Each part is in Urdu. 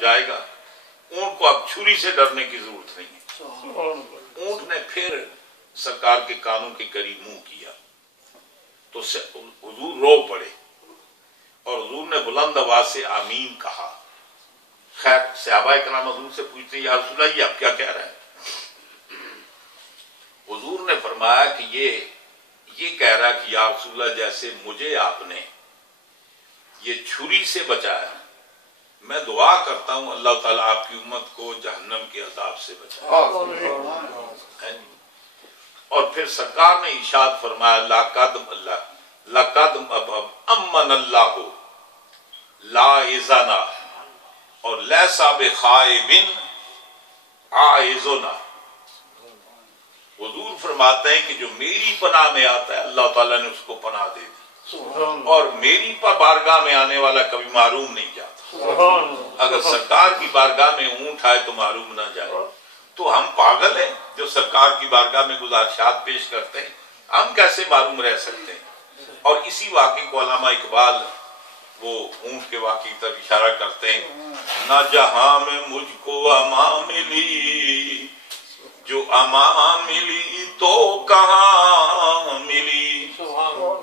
جائے گا۔ اونٹ کو اب چھری سے ڈرنے کی ضرورت نہیں ہے۔ اونٹ نے پھر سرکار کے کانوں کے قریب منہ کیا تو حضور رو پڑے اور حضور نے بلند آواز سے آمین کہا۔ خیر صحابہ کرام حضور سے پوچھتے ہیں یا رسول اللہ یہ آپ کیا کہہ رہے ہیں؟ حضور نے فرمایا کہ یہ کہہ رہا کہ یا رسول اللہ جیسے مجھے آپ نے یہ چھری سے بچایا، میں دعا کرتا ہوں اللہ تعالیٰ آپ کی امت کو جہنم کے عذاب سے بچائے۔ اور پھر سرکار نے ارشاد فرمایا لقد امن اللہ لا اذنا اور لیسا بخائب عائذنا۔ حضور فرماتے ہیں کہ جو میری پناہ میں آتا ہے اللہ تعالیٰ نے اس کو پناہ دے دی، اور میری بارگاہ میں آنے والا کبھی معروم نہیں جاتا۔ اگر سرکار کی بارگاہ میں اونٹ آئے تو معروم نہ جائے، تو ہم پاگل ہیں جو سرکار کی بارگاہ میں گزارشات پیش کرتے ہیں، ہم کیسے معروم رہ سکتے ہیں؟ اور اسی واقعے کو علامہ اقبال وہ اونٹ کے واقعے پر اشارہ کرتے ہیں، نہ جہاں میں مجھ کو امان ملی، جو امان ملی تو کہاں ملی،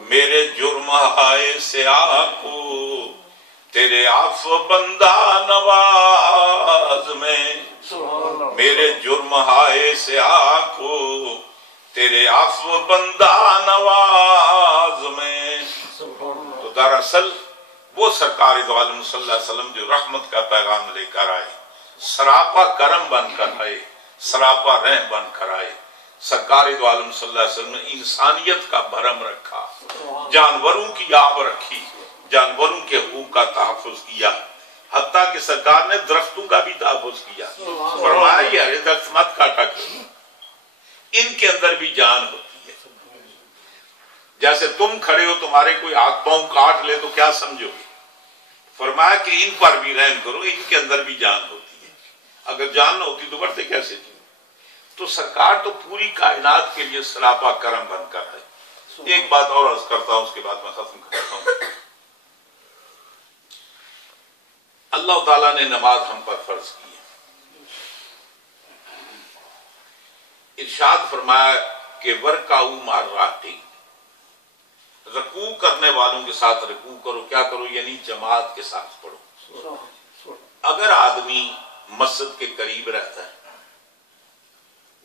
میرے جرم ہائے سیاہ کو تیرے عفو بندہ نواز میں، میرے جرم ہائے سیاہ کو تیرے عفو بندہ نواز میں۔ تو دراصل وہ سرکار دو عالم صلی اللہ علیہ وسلم جو رحمت کا پیغام لے کر آئے، سراپا کرم بن کر آئے، سراپا رحم بن کر آئے، سرکار دو عالم صلی اللہ علیہ وسلم نے انسانیت کا بھرم رکھا، جانوروں کی آب رکھی، جانوروں کے حقوق کا تحفظ کیا، حتیٰ کہ سرکار نے درختوں کا بھی تحفظ کیا۔ فرمایا یہ درخت مت کاٹا کرو، ان کے اندر بھی جان ہوتی ہے۔ جیسے تم کھڑے ہو تمہارے کوئی ہاتھ پاؤں کاٹ لے تو کیا سمجھو گے؟ فرمایا کہ ان پر بھی رحم کرو، ان کے اندر بھی جان ہوتی ہے، اگر جان نہ ہوتی تو بڑھتے کیسے تھے؟ تو سرکار تو پوری کائنات کے لیے سراپا کرم بن کر ہے۔ ایک بات اور عرض کرتا ہوں اس کے بعد میں ختم کرتا ہوں۔ اللہ تعالیٰ نے نماز ہم پر فرض کی ہے، ارشاد فرمایا کہ ورکعوا مع الراکعین، رکوع کرنے والوں کے ساتھ رکوع کرو۔ کیا کرو؟ یعنی جماعت کے ساتھ پڑھو۔ اگر آدمی مسجد کے قریب رہتا ہے،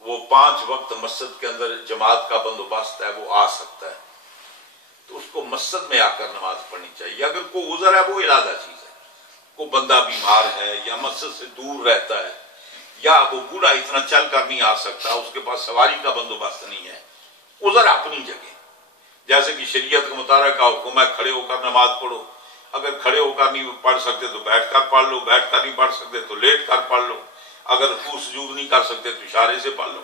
وہ 5 وقت مسجد کے اندر جماعت کا بندوبست ہے، وہ آ سکتا ہے، تو اس کو مسجد میں آ کر نماز پڑھنی چاہیے۔ اگر کوئی عذر ہے وہ علیحدہ چیز ہے، کوئی بندہ بیمار ہے یا مسجد سے دور رہتا ہے یا وہ بوڑھا اتنا چل کر نہیں آ سکتا، اس کے پاس سواری کا بندوبست نہیں ہے، عذر اپنی جگہ۔ جیسے کہ شریعت کا مطالعہ کا حکم ہے کھڑے ہو کر نماز پڑھو، اگر کھڑے ہو کر نہیں پڑھ سکتے تو بیٹھ کر پڑھ لو، بیٹھ کر نہیں پڑھ سکتے تو لیٹ کر پڑھ لو، اگر رکوع سجود نہیں کر سکتے تو اشارے سے پڑھ لو۔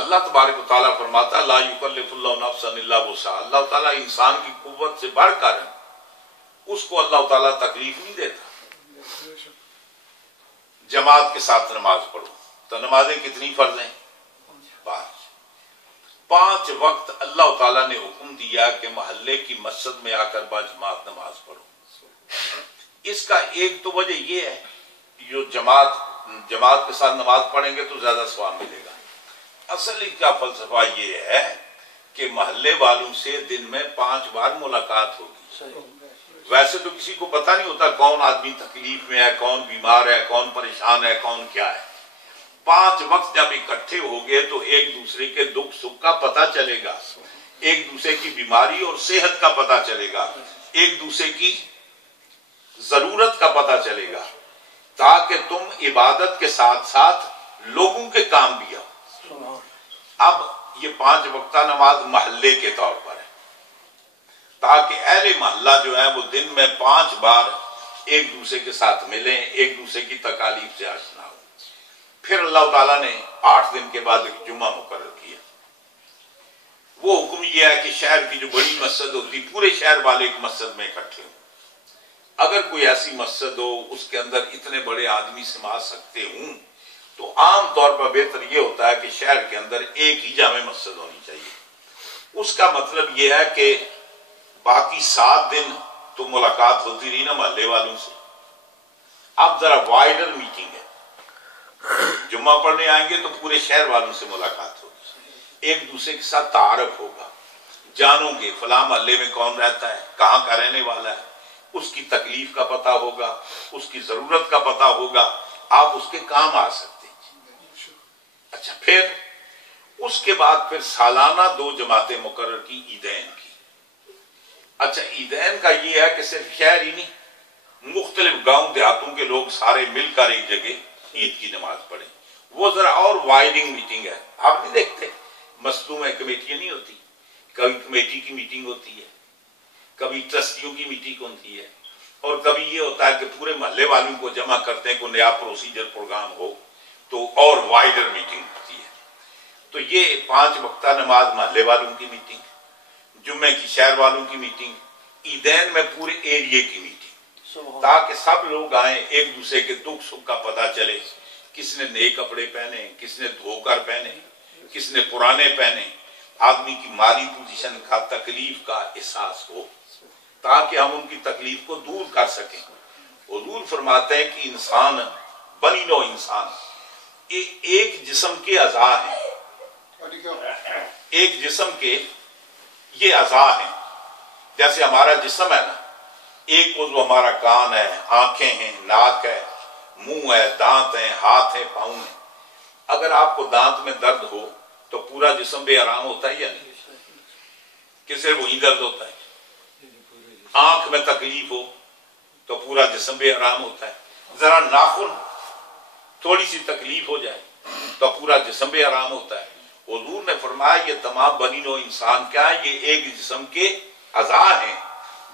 اللہ تبارک و تعالیٰ فرماتا ہے لا یکلف اللہ نفسا الا وسعها، اللہ تعالیٰ انسان کی قوت سے بڑھ کر اس کو اللہ تعالیٰ تکلیف نہیں دیتا۔ جماعت کے ساتھ نماز پڑھو۔ تو نمازیں کتنی فرض ہیں؟ 5 وقت اللہ تعالیٰ نے حکم دیا کہ محلے کی مسجد میں آ کر باجماعت نماز پڑھو۔ اس کا ایک تو وجہ یہ ہے جو جماعت کے ساتھ نماز پڑھیں گے تو زیادہ ثواب ملے گا۔ اصل کا فلسفہ یہ ہے کہ محلے والوں سے دن میں 5 بار ملاقات ہوگی۔ ویسے تو کسی کو پتہ نہیں ہوتا کون آدمی تکلیف میں ہے، کون بیمار ہے، کون پریشان ہے، کون کیا ہے۔ 5 وقت جب اکٹھے ہو گئے تو ایک دوسرے کے دکھ سکھ کا پتہ چلے گا، ایک دوسرے کی بیماری اور صحت کا پتہ چلے گا، ایک دوسرے کی ضرورت کا پتہ چلے گا، تاکہ تم عبادت کے ساتھ ساتھ لوگوں کے کام بھی آؤ۔ اب یہ 5 وقتہ نماز محلے کے طور پر ہے، تاکہ اہل محلہ جو ہے وہ دن میں 5 بار ایک دوسرے کے ساتھ ملیں، ایک دوسرے کی تکالیف سے آشنا ہو۔ پھر اللہ تعالیٰ نے 8 دن کے بعد ایک جمعہ مقرر کیا۔ وہ حکم یہ ہے کہ شہر کی جو بڑی مسجد ہوتی پورے شہر والے ایک مسجد میں اکٹھے ہوں۔ اگر کوئی ایسی مسجد ہو اس کے اندر اتنے بڑے آدمی سما سکتے ہوں تو عام طور پر بہتر یہ ہوتا ہے کہ شہر کے اندر ایک ہی جامع مسجد ہونی چاہیے۔ اس کا مطلب یہ ہے کہ باقی 7 دن تو ملاقات ہوتی رہی نا محلے والوں سے، اب ذرا وائڈر میٹنگ ہے، جمعہ پڑھنے آئیں گے تو پورے شہر والوں سے ملاقات ہوگی، ایک دوسرے کے ساتھ تعارف ہوگا، جانو گے فلاں محلے میں کون رہتا ہے، کہاں کا رہنے والا ہے، اس کی تکلیف کا پتہ ہوگا، اس کی ضرورت کا پتہ ہوگا، آپ اس کے کام آ سکتے ہیں۔ اچھا، پھر اس کے بعد پھر سالانہ 2 جماعتیں مقرر کی عیدین کی۔ اچھا، عیدین کا یہ ہے کہ صرف شہر ہی نہیں، مختلف گاؤں دیہاتوں کے لوگ سارے مل کر ایک جگہ عید کی نماز پڑھیں۔ وہ ذرا اور وائڈنگ میٹنگ ہے، آپ نہیں دیکھتے مسجدوں میں کمیٹیاں نہیں ہوتی، کبھی کمیٹی کی میٹنگ ہوتی ہے، کبھی ٹرسٹیوں کی میٹنگ ہوتی ہے، اور کبھی یہ ہوتا ہے کہ پورے محلے والوں کو جمع کرتے ہیں، کوئی نیا پروسیجر پروگرام ہو تو اور وائڈر میٹنگ ہوتی ہے۔ تو یہ 5 وقتہ نماز محلے والوں کی میٹنگ، جمعے کی شہر والوں کی میٹنگ، عیدین میں پورے ایریے کی میٹنگ، تاکہ سب لوگ آئیں، ایک دوسرے کے دکھ سکھ کا پتہ چلے، کس نے نئے کپڑے پہنے، کس نے دھو کر پہنے، کس نے پرانے پہنے، آدمی کی مالی پوزیشن کا، تکلیف کا احساس ہو، تاکہ ہم ان کی تکلیف کو دور کر سکیں۔ حضور فرماتے ہیں کہ انسان، بنی نوع انسان، ایک جسم کے اعضاء ہیں، ایک جسم کے یہ اعضاء ہیں، جیسے ہمارا جسم ہے نا، ایک عضو ہمارا کان ہے، آنکھیں ہیں، ناک ہے، منہ ہے، دانت ہیں، ہاتھ ہیں، پاؤں ہیں۔ اگر آپ کو دانت میں درد ہو تو پورا جسم بے آرام ہوتا ہے یا نہیں؟ کہ صرف وہی درد ہوتا ہے؟ آنکھ میں تکلیف ہو تو پورا جسم بے آرام ہوتا ہے؟ ذرا ناخن تھوڑی سی تکلیف ہو جائے تو پورا جسم بے آرام ہوتا ہے۔ حضور نے فرمایا یہ تمام بنی نوع انسان کیا ہے؟ یہ ایک جسم کے اعضاء ہیں۔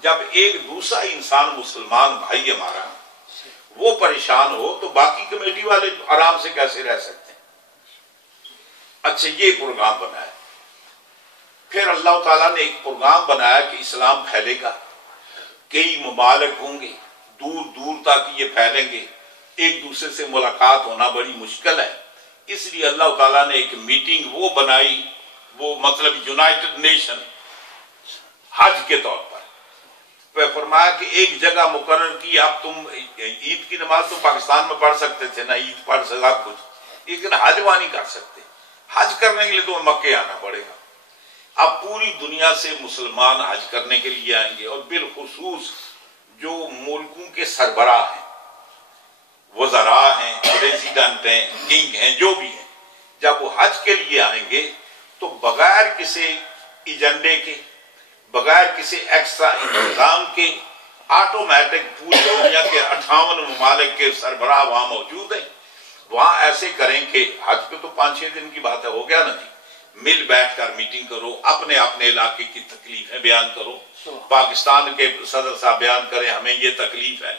جب ایک دوسرا انسان مسلمان بھائی ہمارا وہ پریشان ہو تو باقی کمیٹی والے آرام سے کیسے رہ سکتے ہیں؟ اچھا، یہ پروگرام بنایا۔ پھر اللہ تعالیٰ نے ایک پروگرام بنایا کہ اسلام پھیلے گا، کئی ممالک ہوں گے، دور دور تک یہ پھیلیں گے، ایک دوسرے سے ملاقات ہونا بڑی مشکل ہے، اس لیے اللہ تعالیٰ نے ایک میٹنگ وہ بنائی، وہ مطلب یونائٹڈ نیشن حج کے طور پر فرمایا کہ ایک جگہ مقرر کی۔ اب تم عید کی نماز تو پاکستان میں پڑھ سکتے تھے نا، عید پڑھ سکتے کچھ، لیکن حج وہاں نہیں کر سکتے، حج کرنے کے لیے تو مکے آنا پڑے گا۔ اب پوری دنیا سے مسلمان حج کرنے کے لیے آئیں گے، اور بالخصوص جو ملکوں کے سربراہ ہیں، وزراء ہیں، پریزیڈنٹ ہیں، کنگ ہیں، جو بھی ہیں، جب وہ حج کے لیے آئیں گے تو بغیر کسی ایجنڈے کے، بغیر کسی ایکسٹرا انتظام کے، آٹومیٹک پوری دنیا کے 58 ممالک کے سربراہ وہاں موجود ہیں۔ وہاں ایسے کریں کہ حج پہ تو 5-6 دن کی بات ہے، ہو گیا نا جی، مل بیٹھ کر میٹنگ کرو، اپنے اپنے علاقے کی تکلیفیں بیان کرو، پاکستان کے صدر صاحب بیان کریں ہمیں یہ تکلیف ہے،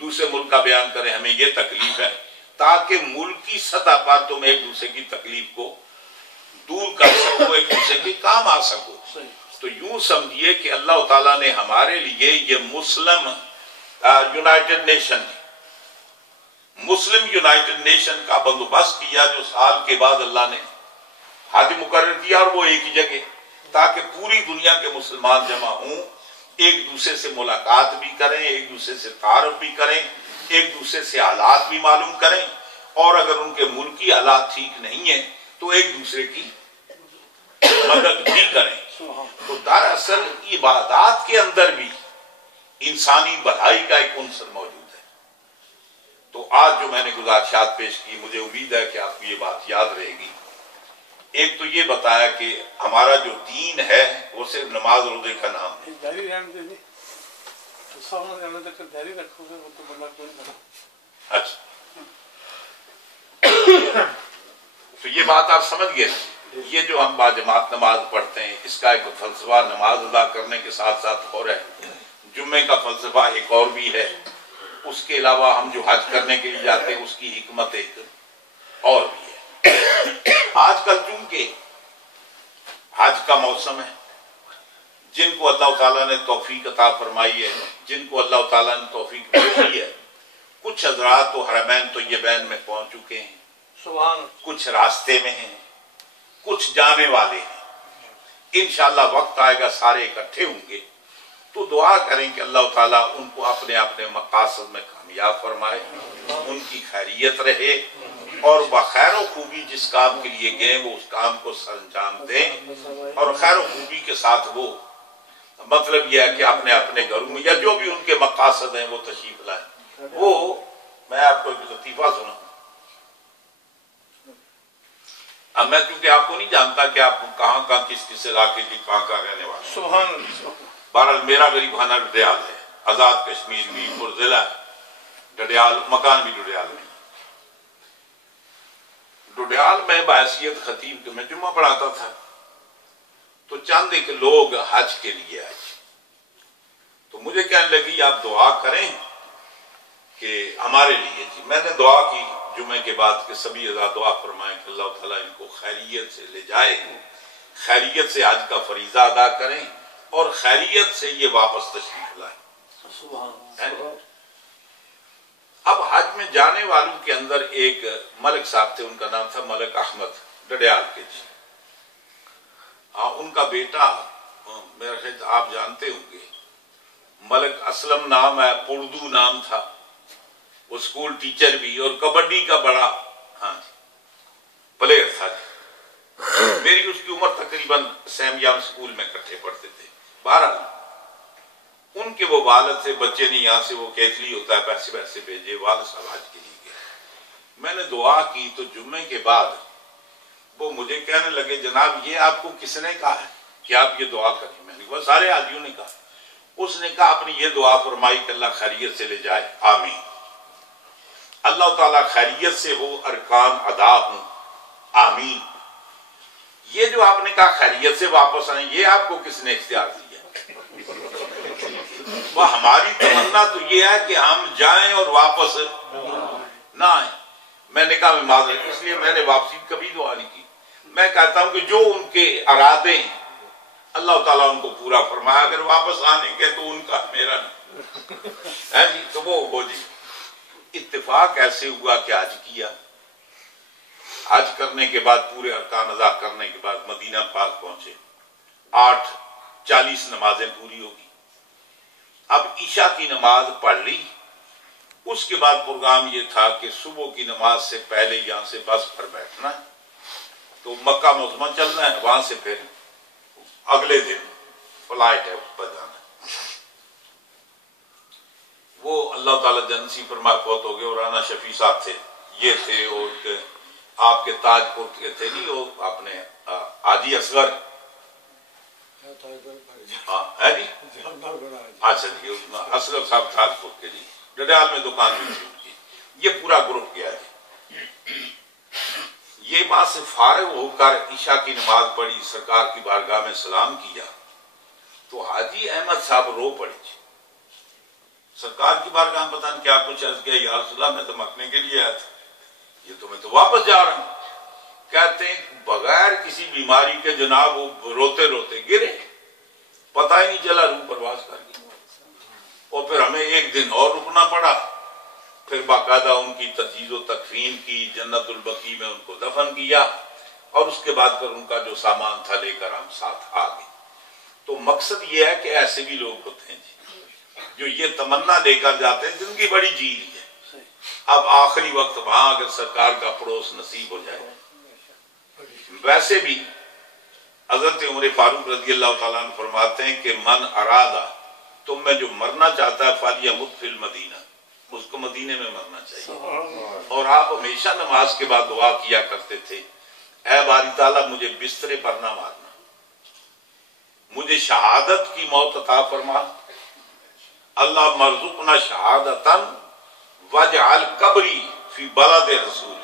دوسرے ملک کا بیان کریں ہمیں یہ تکلیف ہے، تاکہ ملکی سطح پر تم ایک دوسرے کی تکلیف کو دور کر سکو، ایک دوسرے کے کام آ سکو۔ تو یوں سمجھیے کہ اللہ تعالیٰ نے ہمارے لیے یہ مسلم یونائٹڈ نیشن، مسلم یونائٹڈ نیشن کا بندوبست کیا، جو سال کے بعد اللہ نے حج مقرر کیا، اور وہ ایک ہی جگہ، تاکہ پوری دنیا کے مسلمان جمع ہوں، ایک دوسرے سے ملاقات بھی کریں، ایک دوسرے سے تعارف بھی کریں، ایک دوسرے سے حالات بھی معلوم کریں، اور اگر ان کے ملکی حالات ٹھیک نہیں ہیں تو ایک دوسرے کی مدد بھی کریں۔ تو دراصل عبادات کے اندر بھی انسانی بھلائی کا ایک عنصر موجود ہے۔ تو آج جو میں نے گزارشات پیش کی، مجھے امید ہے کہ آپ کو یہ بات یاد رہے گی۔ ایک تو یہ بتایا کہ ہمارا جو دین ہے وہ صرف نماز روزے کا نام ہے۔ اچھا، تو یہ بات آپ سمجھ گئے۔ یہ جو ہم باجماعت نماز پڑھتے ہیں، اس کا ایک فلسفہ نماز ادا کرنے کے ساتھ ساتھ اور ہے، جمعے کا فلسفہ ایک اور بھی ہے، اس کے علاوہ ہم جو حج کرنے کے لیے جاتے ہیں اس کی حکمت ایک اور بھی ہے۔ آج کل چونکہ حج کا موسم ہے، جن کو اللہ تعالیٰ نے توفیق عطا فرمائی ہے، جن کو اللہ تعالیٰ نے توفیق بخشی ہے، کچھ حضرات تو حرمین طیبین میں پہنچ چکے ہیں، کچھ راستے میں ہیں، کچھ جانے والے ہیں۔ انشاءاللہ وقت آئے گا سارے اکٹھے ہوں گے تو دعا کریں کہ اللہ تعالیٰ ان کو اپنے اپنے مقاصد میں کامیاب فرمائے، ان کی خیریت رہے، اور بخیر و خوبی جس کام کے لیے گئے وہ اس کام کو سر انجام دیں، اور خیر و خوبی کے ساتھ وہ مطلب یہ ہے کہ اپنے اپنے گھروں میں یا جو بھی ان کے مقاصد ہیں وہ تشریف لائیں۔ وہ میں آپ کو ایک لطیفہ سناؤں۔ اب میں کیونکہ آپ کو نہیں جانتا کہ آپ کہاں کہاں کس کس علاقے کی کہاں کہاں رہنے والے، سبحان اللہ۔ بہرحال میرا غریب خانہ ڈڈیال ہے، آزاد کشمیر میرپور ضلع ڈڈیال، مکان بھی ڈڈیال میں۔ ڈڈیال میں بحیثیت خطیب کے میں جمعہ پڑھاتا تھا، تو چند ایک لوگ حج کے لیے آئے، تو مجھے کہنے لگی آپ دعا کریں کہ ہمارے لیے جی۔ میں نے دعا کی جمعے کے بعد کہ سبھی عزا دعا فرمائیں کہ اللہ تعالیٰ ان کو خیریت سے لے جائے، خیریت سے حج کا فریضہ ادا کریں اور خیریت سے یہ واپس تشریف لائیں۔ اب حج میں جانے والوں کے اندر ایک ملک صاحب تھے، ان کا نام تھا ملک احمد، ڈڈیال کے جی۔ ہاں، ان کا بیٹا میرا خیال آپ جانتے ہوں گے، ملک اسلم نام ہے، اردو نام تھا، وہ اسکول ٹیچر بھی اور کبڈی کا بڑا پلیئر تھا جی۔ میری اس کی عمر تقریباً سیم یام اسکول میں اکٹھے پڑھتے تھے۔ بہرحال ان کے وہ والد سے بچے نہیں، یہاں سے وہ کیتلی ہوتا ہے، پیسے پیسے بھیجے، والد صاحب حج کے لیے گئے۔ میں نے دعا کی تو جمعے کے بعد وہ مجھے کہنے لگے جناب یہ آپ کو کس نے کہا ہے کہ آپ یہ دعا کریں؟ میں نے کہا سارے حاجیوں نے کہا۔ اس نے کہا اپنی یہ دعا فرمائی کہ اللہ خیریت سے لے جائے، آمین۔ اللہ تعالیٰ خیریت سے وہ ارکان ادا ہوں، آمین۔ یہ جو آپ نے کہا خیریت سے واپس آئیں، یہ آپ کو کس نے اختیار دیا؟ وہ ہماری تمنا تو یہ ہے کہ ہم جائیں اور واپس نہ آئیں۔ میں نے کہا میں معذرت، اس لیے میں نے واپسی کبھی دعا نہیں کی۔ میں کہتا ہوں کہ جو ان کے ارادے ہیں اللہ تعالیٰ ان کو پورا فرمایا، اگر واپس آنے کے تو ان کا، میرا نہیں ہے جی۔ تو وہ جی اتفاق ایسے ہوا کہ حج کیا، حج کرنے کے بعد پورے ارکان ادا کرنے کے بعد مدینہ پاک پہنچے، 8:40 نمازیں پوری ہوگی۔ اب عشاء کی نماز پڑھ لی، اس کے بعد پروگرام یہ تھا کہ صبح کی نماز سے پہلے یہاں سے بس پر بیٹھنا ہے، تو مکہ معظمہ چلنا ہے، وہاں سے پھر اگلے دن فلائٹ ہے اس پر جانا ہے۔ وہ اللہ تعالیٰ جنسی فرما فوت ہو گئے، اور رانا شفیع صاحب تھے، یہ تھے، اور آپ کے تاج پور کے تھے نہیں وہ اپنے حاجی اصغر، ہے جی، اچھا جی، اصغر صاحب تاج پور کے جی، ڈڈیال میں دکان بھی تھی ان کی۔ یہ پورا گروپ گیا جی۔ یہ وہاں سے فارغ ہو کر عشاء کی نماز پڑھی، سرکار کی بارگاہ میں سلام کیا، تو حاجی احمد صاحب رو پڑے جی۔ سرکار کی بارگاہ میں پتہ نہیں کیا کچھ عرض کیا، یا رسول اللہ میں تو مکنے کے لیے آیا تھا، یہ تو میں تو واپس جا رہا ہوں۔ کہتے ہیں بغیر کسی بیماری کے جناب وہ روتے روتے گرے، پتہ ہی نہیں چلا، روح پرواز کر گئی۔ اور پھر ہمیں ایک دن اور رکنا پڑا، پھر باقاعدہ ان کی تجہیز و تکفین کی، جنت البقیع میں ان کو دفن کیا، اور اس کے بعد پھر ان کا جو سامان تھا لے کر ہم ساتھ آ گئے۔ تو مقصد یہ ہے کہ ایسے بھی لوگ ہوتے ہیں جی جو یہ تمنا لے کر جاتے ہیں، زندگی بڑی جی لی ہے، اب آخری وقت وہاں اگر سرکار کا پڑوس نصیب ہو جائے۔ ویسے بھی حضرت عمر فاروق رضی اللہ تعالیٰ عنہ فرماتے ہیں کہ من ارادہ، تم میں جو مرنا چاہتا ہے فَلْيَمُتْ فِي الْمَدِينَةِ، اس کو مدینے میں مرنا چاہیے۔ اور آپ ہمیشہ نماز کے بعد دعا کیا کرتے تھے، اے باری تعالیٰ مجھے بسترے پر نہ مارنا، مجھے شہادت کی موت عطا فرما، اللہ مرزقنا شہادتاً وجعل قبری فی بلد رسول،